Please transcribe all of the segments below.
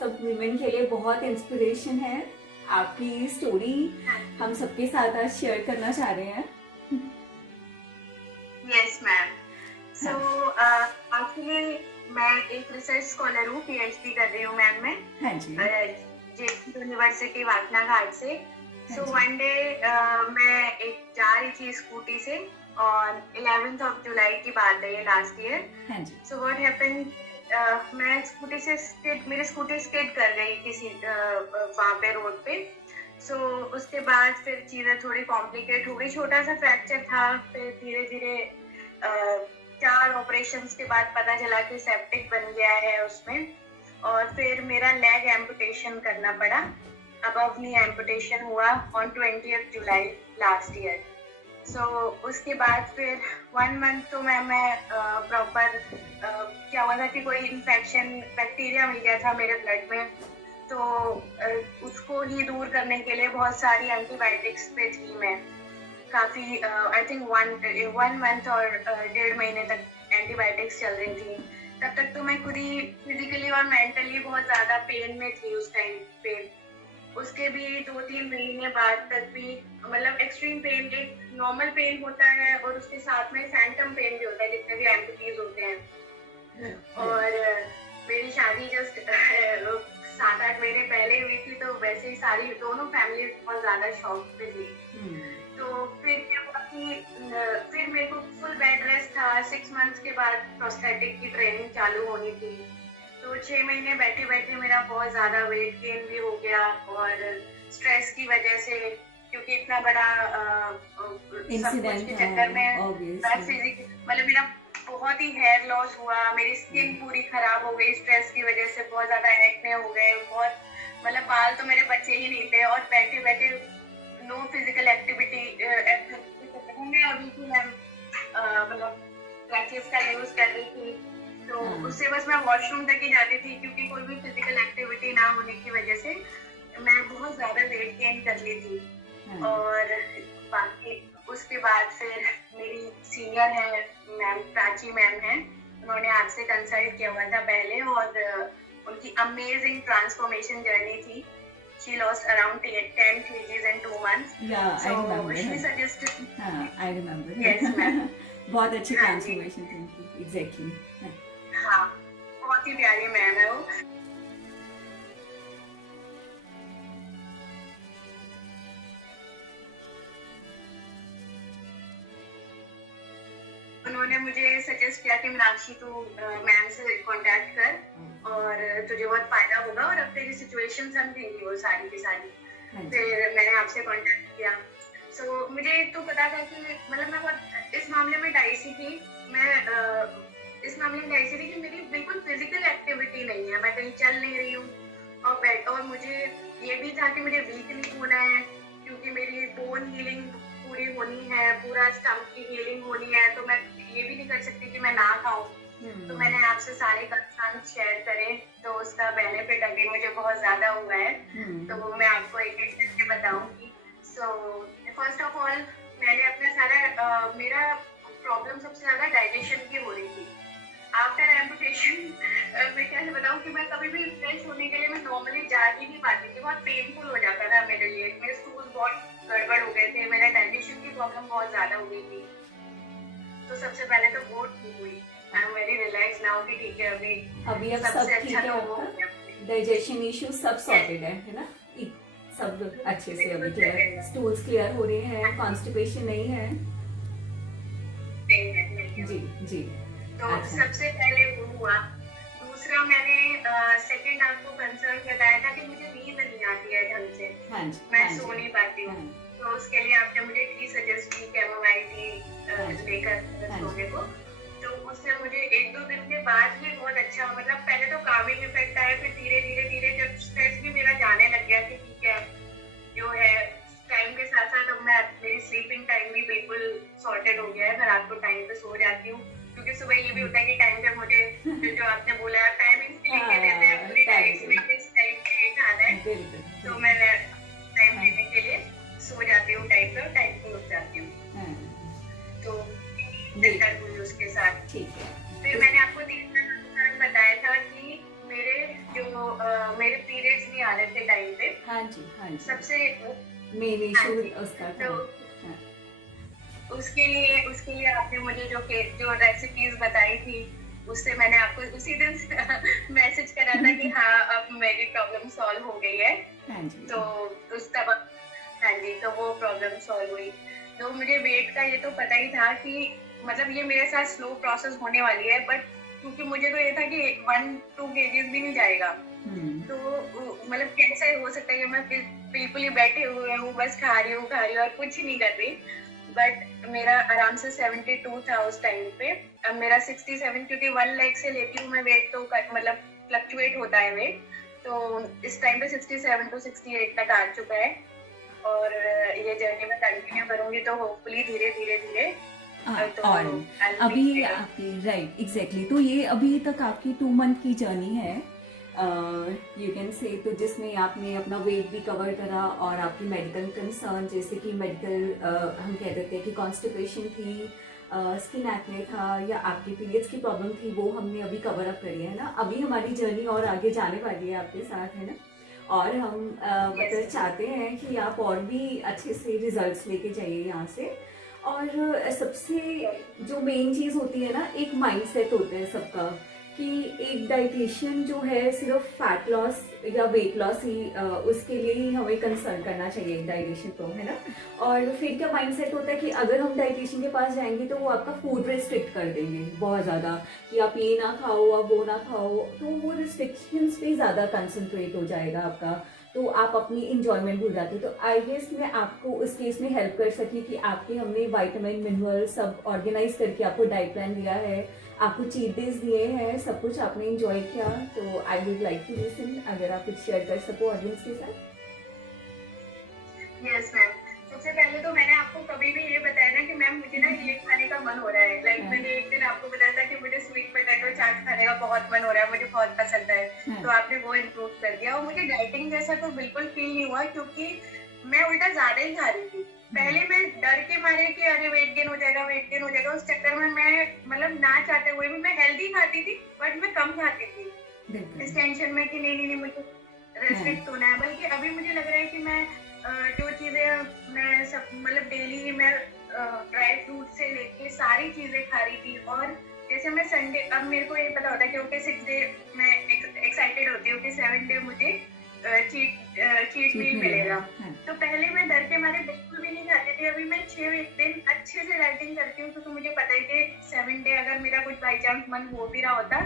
सब वुमेन के लिए बहुत इंस्पिरेशन है। आपकी स्टोरी हम सबके साथ आज शेयर करना चाह रहे हैं। Yes ma'am. सो हाँ एक्चुअली मैं एक रिसर्च स्कॉलर हूँ, पीएचडी कर रही हूँ मैम मैं हाँ जी जेपी यूनिवर्सिटी वाटना घाट से। सो जी। वन डे मैं एक जा रही थी स्कूटी से और 11th of जुलाई की बात है ये, लास्ट ईयर। हाँ जी सो व्हाट हैपेंड, मैं स्कूटी से मेरी स्कूटी स्किड कर गई किसी वहाँ पे रोड पे। सो उसके बाद फिर चीज़ें थोड़ी कॉम्प्लिकेट हो गई, छोटा सा फ्रैक्चर था। फिर धीरे धीरे 4 ऑपरेशंस के बाद पता चला कि सेप्टिक बन गया है उसमें, और फिर मेरा लेग एम्पुटेशन करना पड़ा। अबव नी एम्पुटेशन हुआ on 20th July last year. So उसके बाद फिर 1 मंथ तो मैं प्रॉपर क्या हुआ था कि कोई इन्फेक्शन बैक्टीरिया मिल गया था मेरे ब्लड में। तो उसको ही दूर करने के लिए बहुत सारी एंटीबायोटिक्स पे थी मैं, काफ़ी आई थिंक 1 मंथ और 1.5 महीने तक एंटीबायोटिक्स चल रही थी। तब तक तो मैं खुद ही फिजिकली और मेंटली बहुत ज़्यादा पेन में थी उस टाइम पे। उसके भी 2-3 महीने बाद तक भी मतलब एक्सट्रीम पेन, एक नॉर्मल पेन होता है और उसके साथ में फैंटम पेन भी होता है जितने भी एम्पुटीज होते हैं। और मेरी शादी जस्ट 7-8 महीने पहले हुई थी, तो वैसे ही सारी दोनों फैमिली बहुत ज्यादा शॉक पे थी। तो फिर क्या हुआ कि फिर मेरे को फुल बेड रेस्ट था। 6 मंथ्स के बाद प्रोस्थेटिक की ट्रेनिंग चालू होनी थी। तो 6 महीने बैठे बैठे मेरा बहुत ज्यादा वेट गेन भी हो गया, और स्ट्रेस की वजह से, क्योंकि इतना बड़ा सब कुछ के चक्कर में फिजिकल मतलब मेरा बहुत ही हेयर लॉस हुआ, मेरी स्किन पूरी खराब हो गई स्ट्रेस की वजह से, बहुत ज्यादा एक्ने हो गए, बहुत मतलब बाल तो मेरे बच्चे ही नहीं थे। और बैठे बैठे नो फिजिकल एक्टिविटी में अभी थी मैम, मतलब क्रैचेस का यूज कर रही थी। तो उससे बस मैं वॉशरूम तक ही जाती थी, क्योंकि कोई भी फिजिकल एक्टिविटी ना होने की वजह से मैं बहुत ज्यादा वेट गेन कर ली थी। और बाकी उसके बाद फिर मेरी सीनियर है मैम, प्राची मैम है, उन्होंने आपसे कंसल्ट किया हुआ था पहले, और उनकी अमेजिंग ट्रांसफॉर्मेशन जर्नी थी। She lost around 10 kgs in 2 months. Yeah, So I remember. she suggested. I remember. Yes, ma'am. बहुत अच्छी ट्रांसफॉर्मेशन थी उनकी, एग्जैक्टली। हाँ, बहुत ही प्यारी मैम है वो। उन्होंने मुझे सजेस्ट किया कि मीनाक्षी तू मैम से कांटेक्ट कर और तुझे बहुत फायदा होगा, और अब तेरी सिचुएशन समझेंगी वो सारी की सारी। फिर मैंने आपसे कांटेक्ट किया। सो मुझे तो पता था कि मतलब मैं बहुत इस मामले में डाइसी थी। मैं इस मामले में डाइसी थी कि मेरी बिल्कुल फिजिकल एक्टिविटी नहीं है, मैं कहीं चल नहीं रही हूँ। और मुझे ये भी था कि मुझे वीक नहीं होना है, क्योंकि मेरी बोन हीलिंग पूरी होनी है, पूरा स्टमप की हीलिंग होनी है। तो मैं ये भी नहीं कर सकती कि मैं ना खाऊं। तो मैंने आपसे सारे कंसर्न शेयर करे, तो उसका बेनिफिट अभी मुझे बहुत ज्यादा हुआ है। तो वो मैं आपको एक एक करके बताऊंगी। सो फर्स्ट ऑफ ऑल मैंने अपना सारा मेरा प्रॉब्लम सबसे ज्यादा डाइजेशन की हो रही थी आफ्टर एम्पुटेशन। मैं कैसे बताऊं कि मैं कभी भी फ्रेश होने के लिए मैं नॉर्मली जा ही नहीं पाती थी, बहुत पेनफुल हो जाता था मेरे लिए। मेरे स्टूल बहुत गड़बड़ हो गए थे, मेरा डाइजेशन की प्रॉब्लम बहुत ज्यादा हो गई थी। तो सबसे पहले तो वो ठीक हुई। I am very relax now कि ठीक है, अभी अब सब ठीक है, आपका डाइजेशन इश्यू सब सॉर्टेड है ना? सब अच्छे से अभी क्लियर, स्टूल्स क्लियर हो रहे हैं, कॉन्स्टिपेशन नहीं है? जी जी। तो सबसे पहले वो हुआ। दूसरा मैंने सेकंड आपको कंसर्न बताया था कि मुझे नींद नहीं आती है ढंग से, मैं सो नहीं पाती हूँ। तो उसके लिए आपने मुझे टी सजेस्ट की, कैमोमाइल टी लेकर सोने को। तो उससे मुझे 1-2 दिन के बाद ही बहुत अच्छा, मतलब पहले तो कामिंग इफेक्ट आया, फिर धीरे धीरे जब स्ट्रेस भी मेरा जाने लग गया कि ठीक है जो है, टाइम के साथ साथ अब मैं मेरी स्लीपिंग टाइम भी बिल्कुल सॉर्टेड हो गया है। मैं रात को टाइम पे सो जाती हूँ, क्योंकि सुबह ये भी होता है कि टाइम पे मुझे जो आपने बोला टाइमिंग लिख के देते हैं पूरी डाइट में किस टाइम पे ये खाना है, तो मैं टाइम देने के लिए सो जाती हूँ टाइम पे और टाइम पे उठ जाती हूँ। तो बेहतर हुई उसके साथ। ठीक है। फिर मैंने आपको तीसरा नुकसान बताया था कि मेरे हाँ जी, हाँ जी, सबसे मेन हाँ इशू जी। उसका तो था। हाँ, उसके लिए आपने मुझे जो रेसिपीज बताई थी, उससे मैंने आपको उसी दिन मैसेज करा था कि हाँ अब मेरी प्रॉब्लम सॉल्व हो गई है। हाँ जी, तो उस तब हाँ जी, तो वो प्रॉब्लम सॉल्व हुई। तो मुझे वेट का ये तो पता ही था कि मतलब ये मेरे साथ स्लो प्रोसेस होने वाली है, बट क्योंकि मुझे तो ये था कि 1-2 kgs भी नहीं जाएगा। हम्म, तो मतलब कैसे हो सकता है कि मैं बिल्कुल ही बैठे हुए हूँ, बस खा रही हूँ और कुछ नहीं कर रही। बट मेरा आराम से 72 था उस टाइम पे। अब मेरा 67, क्योंकि 1 लेग से लेती हूँ मैं वेट, तो मतलब फ्लक्चुएट होता है वेट। तो इस टाइम पे 67 to 68 तक आ चुका है। और ये जर्नी मैं कंटिन्यू करूंगी तो होपफुली धीरे धीरे धीरे तो और I'll be अभी there। आपकी राइट एग्जैक्टली, तो ये अभी तक आपकी 2 मंथ की जर्नी है, यू कैन से, तो जिसमें आपने अपना वेट भी कवर करा और आपकी मेडिकल कंसर्न, जैसे कि मेडिकल हम कह देते हैं कि कॉन्स्टिपेशन थी, स्किन एक्ने था, या आपकी पीरियड्स की प्रॉब्लम थी, वो हमने अभी कवर अप करी है ना। अभी हमारी जर्नी और आगे जाने वाली है आपके साथ, है ना। और हम यस मतलब चाहते हैं कि आप और भी अच्छे से रिजल्ट्स लेके जाइए यहाँ से। और सबसे जो मेन चीज़ होती है ना, एक माइंडसेट होता है सबका, कि एक डाइटिशियन जो है सिर्फ फैट लॉस या वेट लॉस ही उसके लिए ही हमें कंसर्न करना चाहिए एक डाइटिशियन को, है ना। और फिर क्या माइंडसेट होता है कि अगर हम डाइटिशियन के पास जाएंगे तो वो आपका फूड रिस्ट्रिक्ट कर देंगे बहुत ज़्यादा, कि आप ये ना खाओ, आप वो ना खाओ, तो वो रिस्ट्रिक्शंस पे ज़्यादा कंसंट्रेट हो जाएगा आपका, तो आप अपनी इंजॉयमेंट भूल जाते हो। तो आई गेस मैं आपको उस केस में हेल्प कर सकी कि आपके हमने विटामिन मिनरल सब ऑर्गेनाइज करके आपको डाइट प्लान दिया है, आपको चीट डेज दिए हैं, सब कुछ आपने इंजॉय किया। तो I would like to listen, अगर आप कुछ शेयर कर सको ऑडियंस के साथ। Yes ma'am. सबसे पहले तो मैंने आपको कभी भी ये बताया ना कि मैम मुझे ना ये खाने का मन हो रहा है। लाइक हाँ, मैंने एक दिन आपको बताया था कि मुझे स्वीट पोटैटो चाट खाने का बहुत मन हो रहा है, मुझे बहुत पसंद है। हाँ, तो आपने वो इम्प्रूव कर दिया और मुझे डाइटिंग जैसा तो बिल्कुल फील नहीं हुआ, क्योंकि मैं उल्टा ज्यादा ही खा रही थी। पहले मैं डर के मारे कि अरे वेट गेन हो जाएगा, वेट गेन हो जाएगा, उस चक्कर में मैं मतलब ना चाहते हुए भी मैं हेल्दी खाती थी, बट मैं कम खाती थी बिल्कुल, इस टेंशन में कि नहीं नहीं नहीं मुझे हाँ, रेस्ट्रिक्ट होना है। बल्कि अभी मुझे लग रहा है कि मैं जो चीजें मैं सब मतलब डेली मैं ड्राई फ्रूट से लेके सारी चीजें खा रही थी। और जैसे मैं संडे, अब मेरे को ये पता होता है कि ओके 6 डे मैं एक्साइटेड होती हूँ कि 7 डे मुझे चीट चीट मील मिलेगा, मिलेगा। हाँ, तो पहले मैं डर के मारे बिल्कुल भी नहीं खाती थी। अभी मैं 6 दिन अच्छे से डाइटिंग करती हूँ, क्योंकि मुझे पता है कि 7 डे अगर मेरा कुछ बाई चांस मन हो भी रहा होता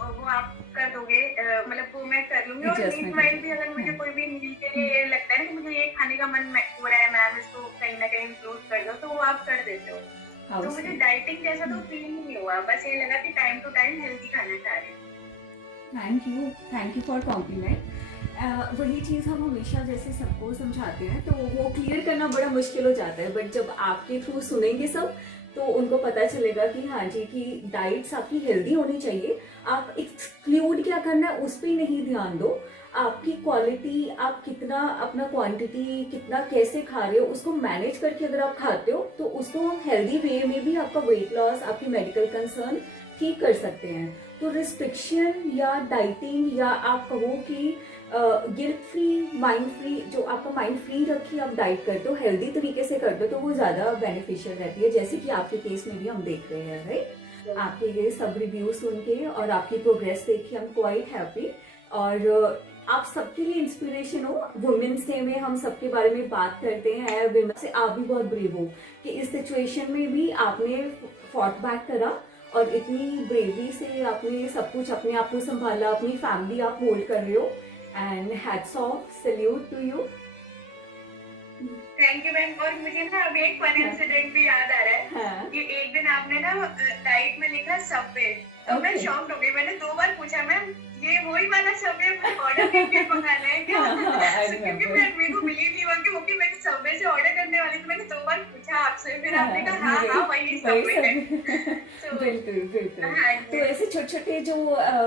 और वो आप कर दोगे, मतलब वो मैं कर लूंगी। और मीट एडजस्टमेंट हो वाइज भी अगर जाएगा, मुझे हाँ, कोई भी मील के लिए ये लगता है ना कि मुझे ये खाने का मन हो रहा है मैम, इसको कहीं ना कहीं इंक्लूड कर दो, तो वो आप कर देते हो। तो मुझे हाउसफुल। डाइटिंग जैसा तो फील नहीं हुआ, बस ये लगा कि टाइम टू टाइम हेल्दी खाना खा रहे हैं। Thank you for compliment. वही चीज़ हम हमेशा जैसे सबको समझाते हैं, तो वो क्लियर करना बड़ा मुश्किल हो जाता है, बट जब आपके थ्रू सुनेंगे सब तो उनको पता चलेगा कि हाँ जी, कि डाइट्स आपकी हेल्दी होनी चाहिए। आप एक्सक्लूड क्या करना है उस पर नहीं ध्यान दो, आपकी क्वालिटी, आप कितना अपना क्वांटिटी कितना कैसे खा रहे हो उसको मैनेज करके अगर आप खाते हो तो उसको हम हेल्दी वे में भी आपका वेट लॉस, आपकी मेडिकल कंसर्न ठीक कर सकते हैं। तो रिस्ट्रिक्शन या डाइटिंग, या आप कहो कि गिल्ट फ्री, माइंड फ्री, जो आपका माइंड फ्री रखी आप डाइट करते हो, हेल्दी तरीके से करते हो, तो वो ज़्यादा बेनिफिशियल रहती है, जैसे कि आपके केस में भी हम देख रहे हैं, राइट। आपके ये सब रिव्यू सुन के और आपकी प्रोग्रेस देख के हम क्वाइट हैप्पी। और आप सबके लिए इंस्पिरेशन हो। वुमेन्स डे में हम सबके बारे में बात करते हैं, विमेन से आप भी बहुत ब्रेव हो कि इस सिचुएशन में भी आपने फॉट बैक करा और इतनी ब्रेवरी से आपने सब कुछ अपने आप को संभाला, अपनी फैमिली आप होल्ड कर रहे हो, and hats off, salute to you. Thank you ma'am. और मुझे ना अभी एक फन इंसिडेंट भी याद आ रहा है हाँ, कि एक दिन आपने ना डाइट में लिखा सबवे, तो मैं Okay. शॉक्ड हो गई। मैंने 2 बार पूछा मैम ये वही वाला सबवे मुझे ऑर्डर करके मंगाना है क्या? हाँ, I क्योंकि remember. मेरे को बिलीव नहीं हुआ कि ओके मैं सबवे से ऑर्डर करने वाली थी। मैंने 2 बार पूछा आपसे, फिर आपने कहा हाँ हाँ वही सबवे है। तो बिल्कुल बिल्कुल। हाँ तो जी। ऐसे छोटे छोटे जो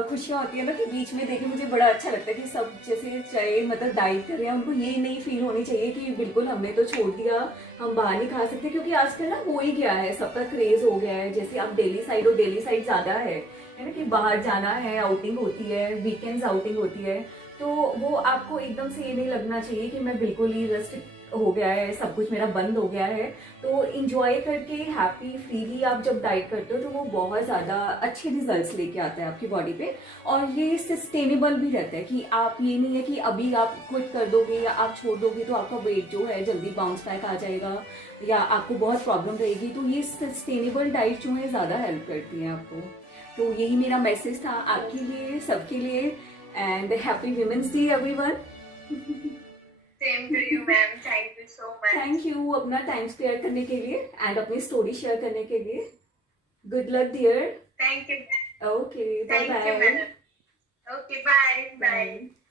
खुशियाँ होती है ना कि बीच में देखिए, मुझे बड़ा अच्छा लगता है कि सब जैसे चाहे मतलब डाइट कर रहे हैं, उनको ये नहीं फील होनी चाहिए कि बिल्कुल हमने तो छोड़ दिया, हम बाहर नहीं खा सकते, क्योंकि आजकल ना हो ही गया है, सबका क्रेज हो गया है। जैसे आप डेली साइड हो, डेली साइड ज़्यादा है ना, कि बाहर जाना है, आउटिंग होती है, वीकेंड्स आउटिंग होती है, तो तो वो आपको एकदम से ये नहीं लगना चाहिए कि मैं बिल्कुल ही रेस्ट्रिक्ट हो गया है, सब कुछ मेरा बंद हो गया है। तो इंजॉय करके हैप्पी फ्रीली आप जब डाइट करते हो तो वो बहुत ज़्यादा अच्छे रिजल्ट्स लेके आता है आपकी बॉडी पे। और ये सस्टेनेबल भी रहता है कि आप, ये नहीं है कि अभी आप क्विट कर दोगे या आप छोड़ दोगे तो आपका वेट जो है जल्दी बाउंस बैक आ जाएगा या आपको बहुत प्रॉब्लम रहेगी। तो ये सस्टेनेबल डाइट जो है ज़्यादा हेल्प करती है आपको। तो यही मेरा मैसेज था आपके लिए, सबके लिए। And happy women's day everyone. Same to you ma'am, thank you so much. Thank you अपना टाइम स्पेयर करने के लिए एंड अपनी स्टोरी शेयर करने के लिए। Good luck dear. Thank you, okay, bye thank you bye. Madam. Okay, bye bye. Bye.